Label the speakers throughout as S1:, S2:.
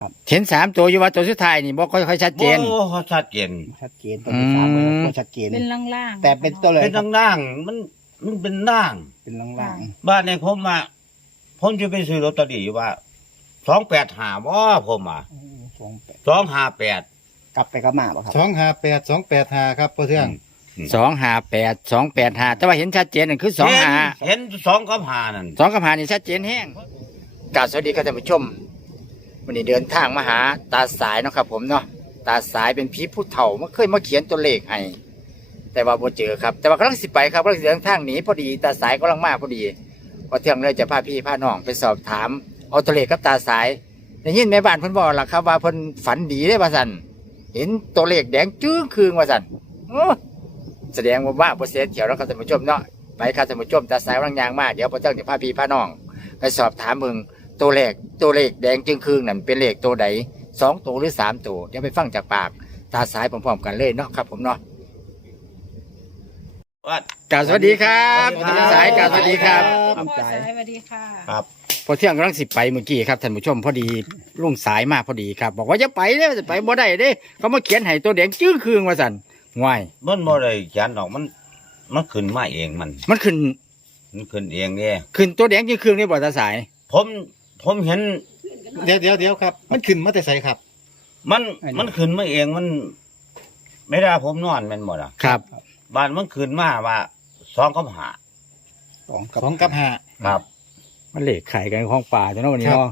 S1: เห็น3 ตัวอยู่ว่าตัวสุดท้ายนี่บ่ค่อยชัดเจน
S2: โอ้ชัดเจน
S3: ชัดเจนตัวที่สามเลยก็ชัดเจน
S4: เป็นล่างๆ
S3: แต่เป็นตัวเลย
S2: เป็นล่างๆมันเป็นล่าง
S3: เป็นล่าง
S2: บ้านในผมผมจะไปซื้อลอตเตอรี่ว่า285บ่ผม
S3: ๆ28
S2: 258
S3: กลับไปกลับมาป่ะครับ
S5: 258 285ครับพ่อเทือง
S1: 258 285แต่ว่าเห็นชัดเจนนั่นคือ25
S2: เห็น2กับ5นั่น
S1: 2กับ5นี่ชัดเจนแฮงกราบสวัสดีครับท่านผู้ชมวันนี้เดินทางมาหาตาสายเนาะครับผมเนาะตาสายเป็นผีผู้เฒ่ามาเคยมาเขียนตัวเลขให้แต่ว่าบ่เจอครับแต่ว่ากำลังสิไปครับกำลังสิเดินทางหนีพอดีตาสายกำลังมาพอดีพอเที่ยงเลยจะพาพี่พาน้องไปสอบถามเอาตัวเลขกับตาสายได้ยินแม่บ้านเพิ่นบอกล่ะครับว่าเพิ่นฝันดีได้ว่าซั่นเห็นตัวเลขแดงจึ้งคืงว่าซั่นโอ้แสดงว่าบ่เสียเที่ยวแล้วครับท่านผู้ชมเนาะไปครับท่านผู้ชมตาสายกำลังย่างมาเดี๋ยวพอเที่ยงจะพาพี่พาน้องไปสอบถามมึงตัวเลขแดงจึงคืงนั่นเป็นเลขตัวใด2 ตัวหรือ3 ตัวเดี๋ยวไปฟังจากปากตาสายพร้อมๆกันเลยเนาะครับผมเนาะ
S2: ว่าก
S1: ราบสวัสดีครับตาสายกราบสวัสดีครับ
S4: พ่อสายสวัสดีค่ะ
S2: ครับ
S1: พอเที่ยงกำลังสิไปเมื่อกี้ครับท่านผู้ชมพอดีลุงสายมาพอดีครับบอกว่าจะไปเด้อจะไปบ่ได้เด้เขามาเขียนให้ตัวแดงจึ้งคืงว่าสั่นง่าย
S2: มันบ่ได้เขียนดอกมันขึ้นมาเอง
S1: มันขึ้น
S2: เองเนี่ย
S1: ขึ้นตัวแดงจึ้งคืงนี่บ่ตาสาย
S2: ผมเห็น
S5: เดี๋ยวครับ มันขึ้นมาแต่ไสครับ
S2: มันขึ้นมาเองมัน ไม่ได้ผมนอนแมันหมดอ่ะ
S1: ครับ
S2: บ้านมันขึ้นมาว่า2กับ5
S5: 2 กับ 5
S2: ครับ
S1: มันเลขไข่กันของป่าจ้ะเนาะวันนี้เนาะ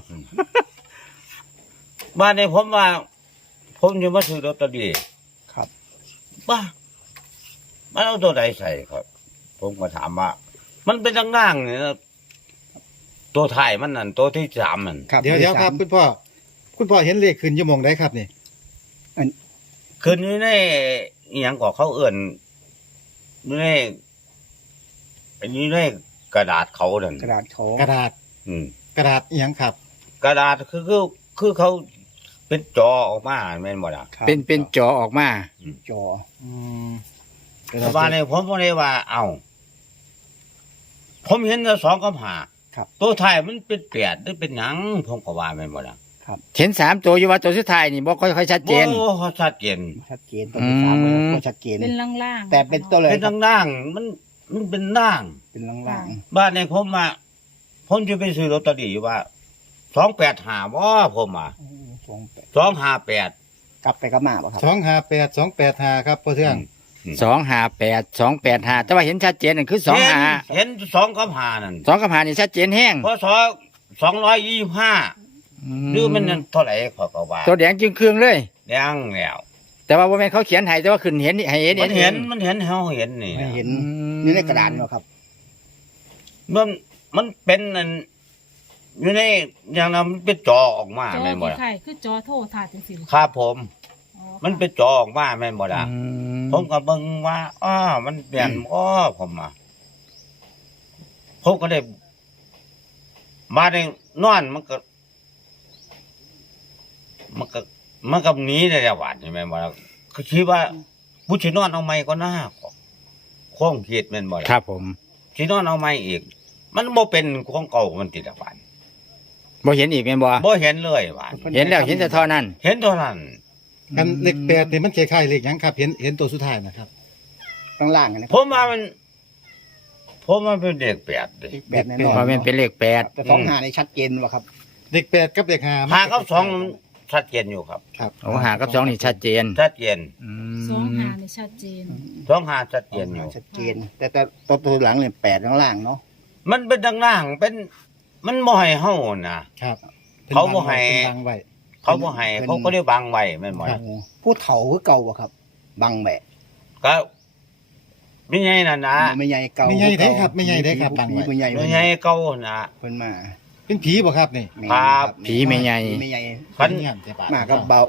S2: บ้านในผมว่า ผมจะมาซื้อลอตเตอรี่
S3: ครับ
S2: บ้ามันเอาตัวใดใส่ครับ ผมก็ถามว่า มันเป็นล่างๆเนี่ยนะตัวถ่ายมันนั่นตัวที่3มัน
S5: เดี๋ยวครับคุณพ่อเห็นเลขขึ้นอยู่หม่องใดครับนี่
S2: คืนนี้ในอหย่างก่อเขาเอื่นในอันนี้ในกระดาษเขานั่น
S3: กระดาษเขา
S5: กระดาษ
S2: อืม
S5: กระดาษอีหยังครับ
S2: กระดาษคือเขาเป็นจอออกมาแม่นบ่ล่ะ
S3: ครับ
S1: เป็นจอออกมา
S3: จอ
S5: อืม
S2: ชาวบ้านในผมบ่ได้ว่า เอ้าผมเห็นแต่2กับ5
S3: ครับ
S2: ตัวท้ายมันเป็น8หรือเป็นหยังผมก็ว่าแม่นบ่ล่ะ
S1: เห็น3 ตัวอยู่ว่าตัวสุดท้ายนี่บ่ค่อยชัดเจน
S2: โอ้ชัดเจน
S3: ชัดเจนตัวที่สามเลยก็ชัดเจน
S4: เป็นล่างๆ
S3: แต่เป็นตัวเลย
S2: เป็นล่างๆมันเป็นล่าง
S3: เป็นล่าง
S2: บ้านในผมจะไปซื้อลอตเตอรี่ว่า285บ่ผมอ่ะ
S3: ๆ28
S2: 258
S3: กลับไปกลับมาป่ะครับ
S5: 258 285ครับพ่อเทือง
S1: 258 285แต่ว่าเห็นชัดเจนนั่นคือ25
S2: เห็น2กับ5นั่น
S1: 2กับ5นี่ชัดเจนแฮง
S2: พศ225หรือมันนั่นเท่าไหร่เขาก็ว่า
S1: ตัวแดงจึงคืงเลย
S2: ยังแล้ว
S1: แต่ว่าบ่แม่นเขาเขียนให้แต่ว่าขึ้นเห็นให้เห็น
S2: มันเห็นเฮาเห็นนี่
S3: ไม่
S2: นะ
S3: เห็นนี่ในกระดานเนาะครับ
S2: มันเป็นนั่นอยู่ในอย่างนั้นมันเป็นจอออกมา
S4: จอ
S2: แม่นบ่
S4: ที่
S2: ล่ะ
S4: ไข่คือจอโทรทัศน์จังซี่
S2: ครับผม
S4: อ๋อ
S2: มันเป็นจอออกมาแม่นบ่ล่ะผมก็เบิ่งว่ามันเปลี่ยนผมอ่ะผมก็ได้มาได้นอนมันก็หนีได้แล้วว่านี่แม่นบ่ล่ะคือคิดว่าผู้สินอนเอาไม้ก็น่าคงคิดแม่นบ่ล่ะ
S1: ครับผม
S2: สินอนเอาไม้อีก มันบ่เป็นของเก่ามันติดละบาด
S1: บ่เห็นอีกแม่นบ่
S2: บ่เห็นเลยบาด
S1: เห็นแล้วเห็นแต่เท่านั้น
S2: เห็นเท่านั้น
S5: กันเลข8นี่มันคล้ายๆเลขหยังครับ เห็นตัวสุดท้ายนะครับ
S3: ข้างล่างกันนะ
S2: ผมว่ามันเป็นเด็กแปดเด้
S3: แปดแน่นอน
S1: เพราะมันเป็นเลข8
S3: แต่2 5ในชัดเจนว่ะครับ
S5: เลข8กับเลข5
S2: หากับ2มันชัดเจนอยู่ครับ
S5: ครับ
S1: โอ้5กับ2นี่ชัดเจน
S2: ชัดเจน
S4: 25นี่ชัดเจน
S2: 2หาชัดเจนอยู่
S3: ชัดเจน แต่ตัวหลังเนี่ย8ข้างล่างเนาะ
S2: มันเป็นดังล่างเป็นมันบ่ให้เฮานะครับ เขาบ่ให้
S5: เป็นบังไว้
S2: เขาบ่ให้เขาก็ได้บังไว้แม่นบ่
S5: ครั
S2: ล่ะ
S5: บ
S3: ผู้เฒ่าคือเก่าบ่ครับ บังแบะ
S2: ก็ไม่ใหญ่นั่นนะ
S3: ไม่ใหญ่เก่า
S5: ไม่ใหญ่เด้ครับไม่ใหญ่เด้ครับบังไว้
S3: ไม่ใหญ่
S2: ไม่ใหญ่เก่านะ
S3: เพิ่นมา
S5: เป็นผีบ่ครับนี่
S2: ครับ
S1: ผีไม่ใหญ่
S3: ผีไม่ใหญ่
S2: คัน
S5: เงี้ยแต่ปาก
S3: มาก็เบา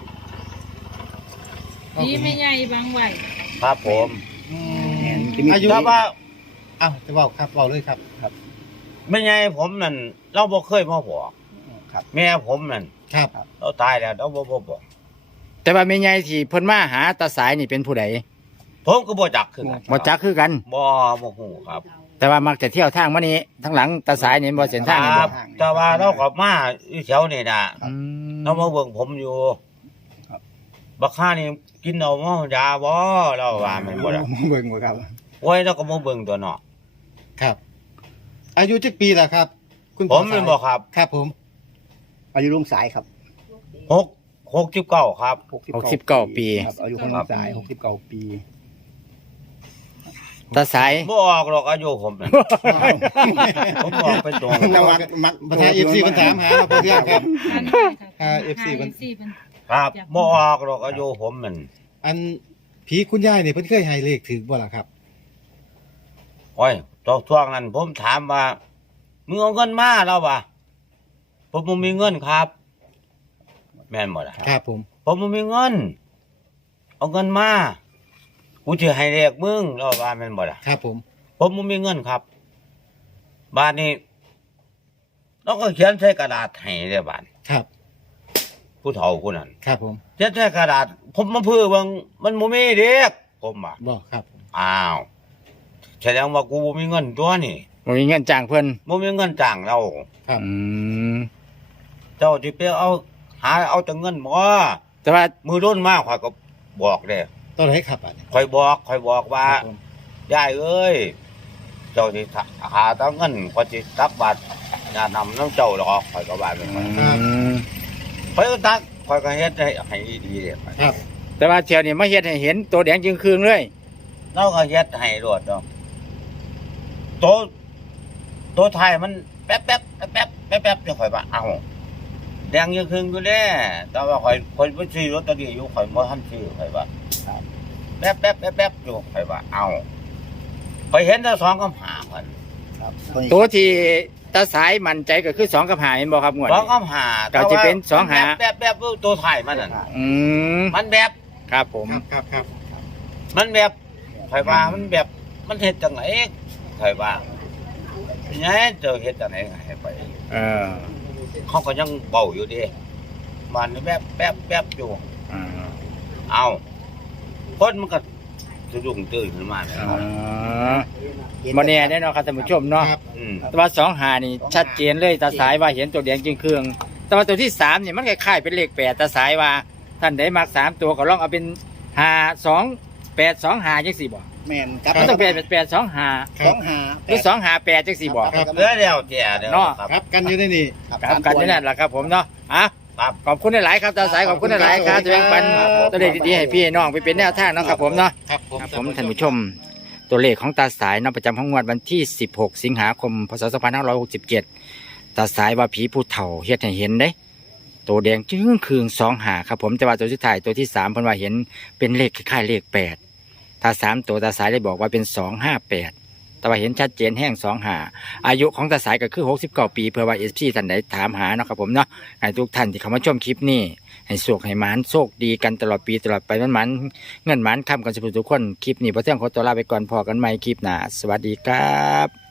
S4: พี่ไม่ใหญ่บางไหว
S2: ครับผม
S5: อื
S3: แม่น
S5: ม
S3: จะมี
S5: อายุ
S2: ถ้าว่า
S5: อ้าวจะเว้าครับเว้าเลยครับ
S2: ไม่ใหญ่ผมนั่นเราบ่เคยมาบอก
S3: ครับ
S2: แม่ผมนั่น
S5: ครับ
S2: เราตายแล้วเราบ่บอก
S1: แต่ว่าแม่ใหญ่ที่เพิ่นมาหาตาสายนี่เป็นผู้ใด
S2: ผมก็บ่จักคือกัน
S1: บ่จักคือกัน
S2: บ่ฮู้ครับ
S1: อแต่ว่ามักจะเที่ยวทางมานี้ทั้งหลังตาสายนี่บ่เส้นทางนี่
S2: ค
S1: บ่
S2: รับแต่ว่าเราก็มาอยู่แถวนี่น่ะ
S1: อืม
S2: เรามาเบิ่งผมอยู่บักข้านี่กินเอาเมายาบ่เราว่าแม่นบ่ล่ะ
S3: มองเบิ่งบ่ครับ
S2: โอ้ยเราก็มาเบิ่งตัวเนาะ
S5: ครับ อายุจักปีล่ะครับ คุณ
S2: ผมแม่นบ่ครับ
S5: ครับผม
S3: อายุลุงสายครับ
S2: 69ครับ
S1: 69 ปี
S3: ครับอายุของลุงสาย69 ปี
S1: ตาสาย
S2: บ่ออกหรอกอายุผมน่ะ ผมบอกไปตรง
S3: แต่ว่ามัก
S5: ประธาน FC เพิ่นถามหาเราเพื่อนครับ FC
S4: เพิ่น
S2: ครับบ่ออกหรอกอายุผมมัน
S5: อันผีคุณยายนี่เพิ่นเคยให้เลขถึงบ่ล่ะครับ
S2: โอ้ยตอนช่วงนั้นผมถามว่ามึงเอาเงินมาแล้ววะผมบ่มีเงินครับ แม่นบ่ล่ะ
S5: ครับผม
S2: ผมบ่มีเงิน เอาเงินมากูจะให้เลขมึงแล้วว่าแม่นบ่ล่ะ
S5: ครับผม
S2: ผมบ่มีเงินครับบ้านนี้เราก็เขียนใส่กระดาษให้เด้อบ้าน
S5: ครับ
S2: ผู้เฒ่าผู้นั้น
S5: ครับผม
S2: เขียนใส่กระดาษ ผมมาเพื่อเบิ่งมันบ่มีเด็กผมว่า
S5: บ่ครับผม
S2: อ้าวแสดงว่ากูบ่มีเงินตัวนี่
S1: บ่มีเงินจ้างเพิ่น
S2: บ่มีเงินจ้างเรา
S5: ครับ
S1: อืม
S2: เจ้าสิไปเอาหาเอาแต่เงินบ่
S1: แต่ว่า
S2: มือรุ่นมาข่อยก็บอกเด้
S5: ตอนไหนครับอันนี้
S2: ข่อยบอกว่า
S5: ครับผม
S2: ยายเอ้ยเจ้าสิหาแต่เงินข่อยสิตักบาตรอย่านำน้ำเจ้าหรอกข่อยก็ว่าแบบนั้น ข่อยก็ตักข่อยก็เฮ็ดให้ดีเด้
S5: ครับ
S1: แต่ว่าเที่ยวนี้มาเฮ็ดให้เห็นตัวแดงจึงคืองเลย
S2: เราก็เฮ็ดให้รวดเนาะโตไทยมันแป๊บจะข่อยว่าเอ้าแดงยังครึ่งอยู่แน่แต่ว่าข่อยบ่ซื้อลอตเตอรี่อยู่ข่อยบ่ทันซื้อข่อยว่าแป๊บอยู่ข่อยว่าเอ้าข่อยเห็นแต่2กับ5มัน
S3: ครับ
S1: ตัวที่ตาสายมั่นใจก็คือ2กับ5เห็นบ่ครับงวด
S2: 2
S1: นี้
S2: กับ5
S1: ก็จะเป็น2 5
S2: แป๊บตัวไทยมันนั่น
S1: อืม
S2: มันแบบ
S1: ครับผม
S5: ครับ
S2: มันแบบข่อยว่ามันแบบมันเฮ็ดจังไหนข่อยว่าเป็นไงเจ้าเฮ็ดจังไหนให้ไป
S1: เออ
S2: เขาก็ยังเบาอยู่ดิมันแป๊บอยู่
S1: อ่า
S2: เอาคนมันก็สะดุ้งตื่นขึ้นมาเนี่ย
S1: อ๋อบ่แน่แน่เนาะครับท่านผู้ชมเนาะ
S5: ครับ
S1: แต่ว่า2 5นี่ชัดเจนเลยตาสายว่าเห็นตัวแดงจึงคืองแต่ว่าตัวที่3นี่มันคล้ายๆเป็นเลข8ตาสายว่าท่านใดมัก3ตัวก็ลองเอาเป็น5 2 8 2 5จังซี่บ่
S3: แม่นครับ
S1: มันต้องเป็น8 2 5
S3: 2 5
S1: หรือ2 5 8จังซี่บ่
S3: ครับ
S2: เหลือเดียวแก่เดียว
S1: เนาะ
S2: ครับ
S5: ครับกันอยู่ในนี่
S1: ครับกันอยู่นั่นล่ะครับผมเนาะอ่ะ
S2: ครับ
S1: ขอบคุณหลายๆครับตาสายขอบคุณหลายๆครับที่แบ่งปันตัวเลขดีๆให้พี่น้องไปเป็นแนวทางเนาะครับผมเนาะ
S5: ครับผม
S1: ครับผมท่านผู้ชม ตัวเลขของตาสายเนาะประจำของงวดวันที่ 16 สิงหาคม พศ 2567 ตาสายว่าผีผู้เฒ่าเฮ็ดให้เห็นเด้ ตัวแดงจึงคือง2 5ครับผมแต่ว่าตัวสุดท้ายตัวที่3เพิ่นว่าเห็นเป็นเลขคล้ายๆเลข8ถ้า3ตัวตาสายได้บอกว่าเป็น258แต่ว่าเห็นชัดเจนแห้ง25อายุของตาสายก็คือ69 ปีเพื่อว่า SP ท่านใดถามหาเนาะครับผมเนาะให้ทุกท่านที่เข้ามาชมคลิปนี้ให้โชคให้หมานโชคดีกันตลอดปีตลอดไปมันเงินหมานคำกันสุขทุกคนคลิปนี้พอเที่ยงขอตัวลาไปก่อนพอกันใหม่คลิปหน้าสวัสดีครับ